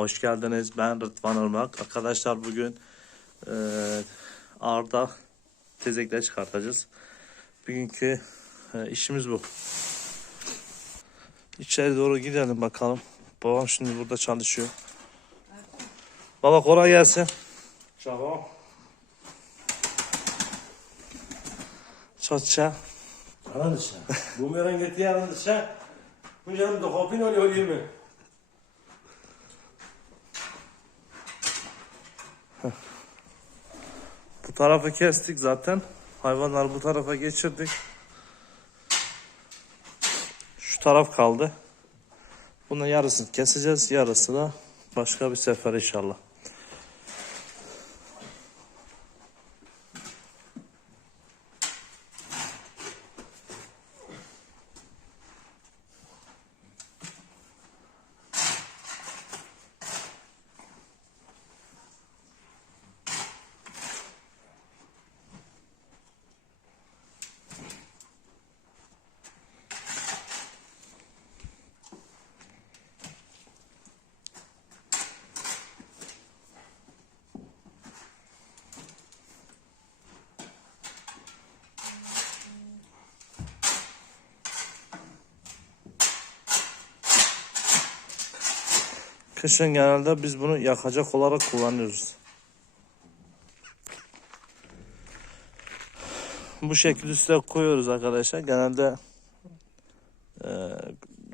kanalıma hoş geldiniz. Ben Rıdvan Irmak. Arkadaşlar bugün e, Arda tezekler çıkartacağız. Bugünkü e, işimiz bu. İçeri doğru gidelim bakalım. Babam şimdi burada çalışıyor. Baba kolay gelsin. Ciao. Çatça. Arkadaşlar, bumerang eti arkadaşlar. Bu yarım da hopin oluyor oluyor mu? Bu tarafı kestik zaten. Hayvanları bu tarafa geçirdik. Şu taraf kaldı. Bunun yarısını keseceğiz. Yarısı da başka bir sefer inşallah. Kışın genelde biz bunu yakacak olarak kullanıyoruz. Bu şekilde üstüne koyuyoruz arkadaşlar. Genelde e,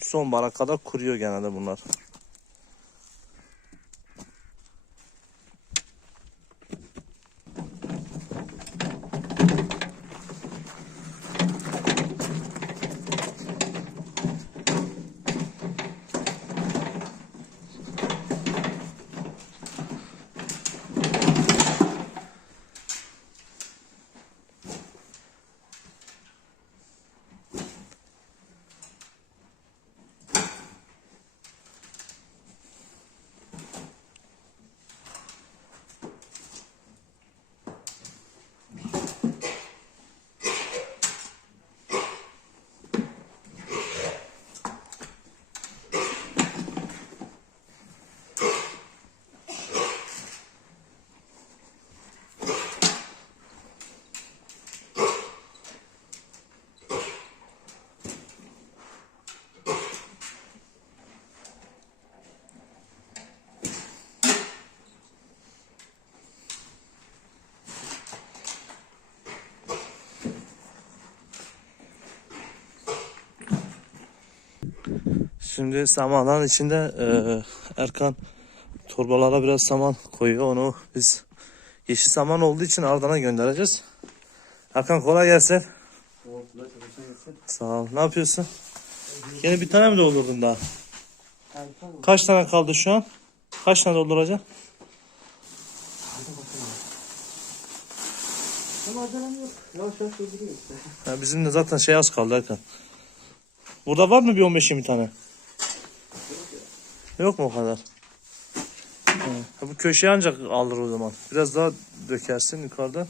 sonbahara kadar kuruyor genelde bunlar. Şimdi samanların içinde e, Erkan torbalara biraz saman koyuyor. Onu biz yeşil saman olduğu için ardına göndereceğiz. Erkan kolay gelsin. Sağ ol. Ne yapıyorsun? Yine bir tane mi doldurdun daha? Kaç tane kaldı şu an? Kaç tane işte. Ha, bizim de zaten şey az kaldı Erkan. Burada var mı bir 15-20 tane? Yok mu o kadar? Ha, bu köşeye ancak alır o zaman. Biraz daha dökersin yukarıdan.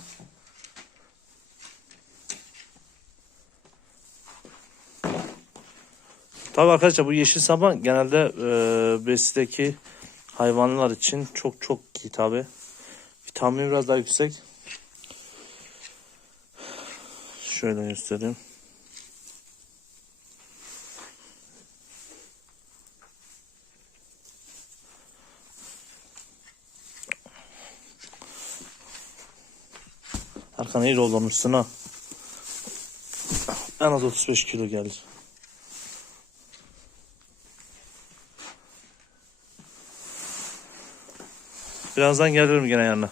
Tabii arkadaşlar bu yeşil saman genelde e, besideki hayvanlar için çok çok iyi tabi. Vitamini biraz daha yüksek. Şöyle göstereyim. Arkana iyi doldurmuşsun ha. En az 35 kilo gelir. Birazdan gelirim gene yanına.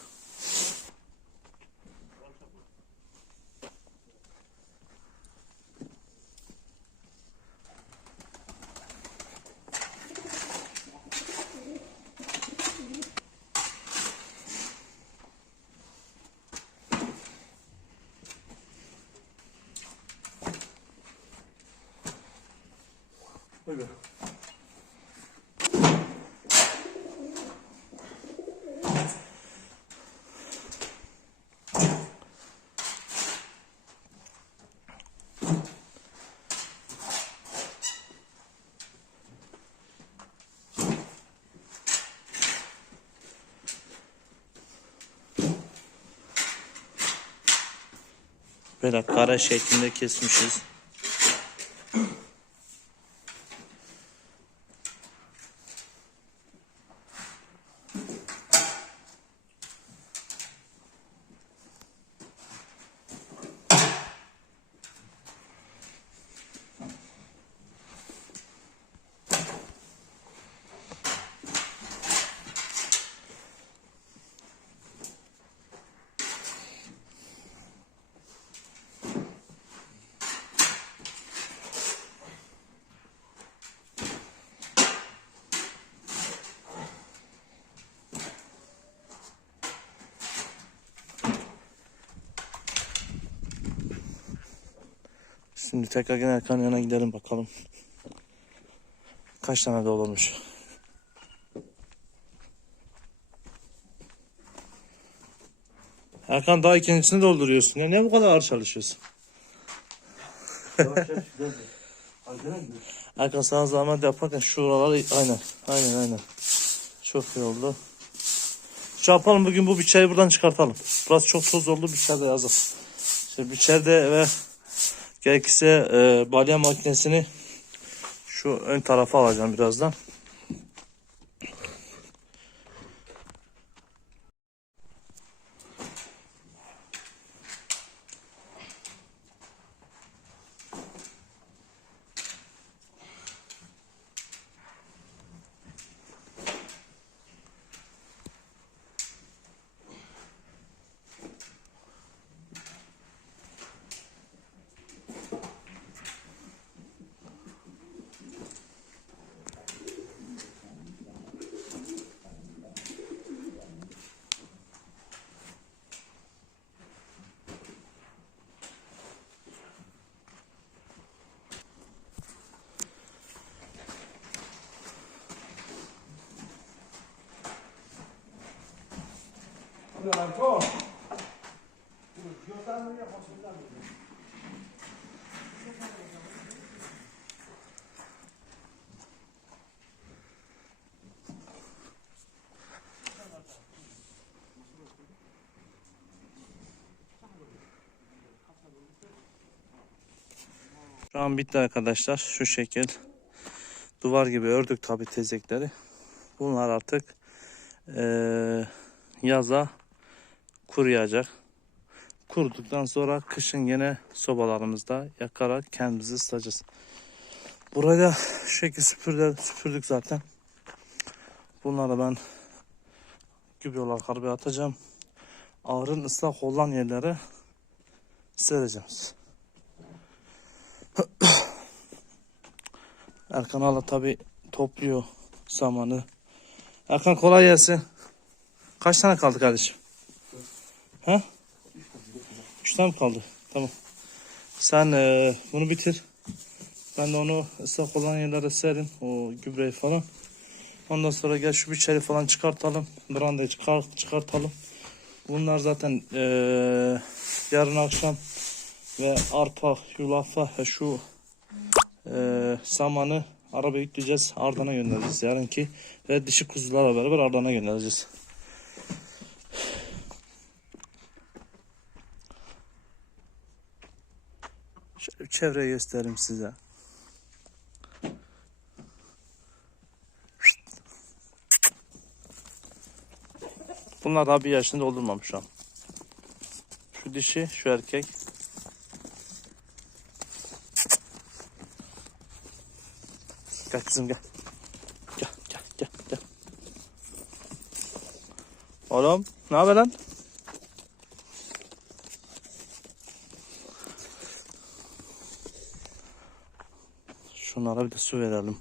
Bay. Böyle kara şeklinde kesmişiz. Şimdi tekrar yine Erkan yanına gidelim bakalım. Kaç tane doldurmuş. Erkan daha ikincisini dolduruyorsun. Ya ne bu kadar ağır çalışıyorsun? Erkan sana zahmet yaparken şuraları aynen aynen aynen. Çok iyi oldu. Şey yapalım bugün bu biçeri buradan çıkartalım. Burası çok toz oldu biçerde yazık. İşte biçerde ve gerekirse e, balya makinesini şu ön tarafa alacağım birazdan. Şu an bitti arkadaşlar. Şu şekil. Duvar gibi ördük tabi tezekleri. Bunlar artık eee, yaza kuruyacak. Kuruduktan sonra kışın yine sobalarımızda yakarak kendimizi ısıtacağız. Burayı da şu şekil süpürdük, süpürdük zaten. Bunları ben gübre olarak arabaya atacağım. Ağrın ıslak olan yerlere sereceğiz. Erkan hala tabi topluyor samanı. Erkan kolay gelsin. Kaç tane kaldı kardeşim? Ha? Üç tane kaldı? Tamam. Sen eee, bunu bitir. Ben de onu ıslak olan yerlere serin. O gübreyi falan. Ondan sonra gel şu biçeri falan çıkartalım. Brandayı çıkar, çıkartalım. Bunlar zaten eee, yarın akşam ve arpa, yulafa ve şu eee, samanı arabaya yükleyeceğiz. Ardana göndereceğiz yarınki. Ve dişi kuzularla beraber Ardana göndereceğiz. Şöyle bir çevreyi göstereyim size. Bunlar daha bir yaşını doldurmamış şu an. Şu dişi, şu erkek. Gel kızım gel. Gel gel gel gel. Oğlum ne haber lan? Şunlara bir de su verelim.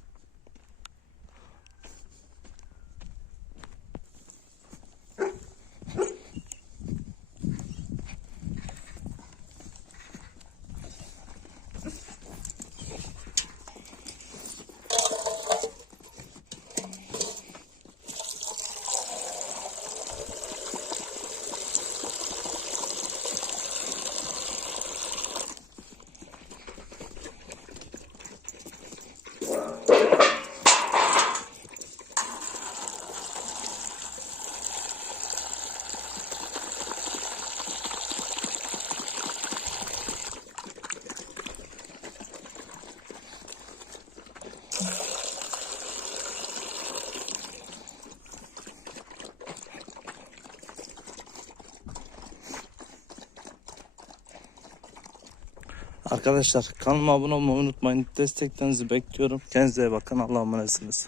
Arkadaşlar kanalıma abone olmayı unutmayın. Desteklerinizi bekliyorum. Kendinize bakın. Allah'a emanetsiniz.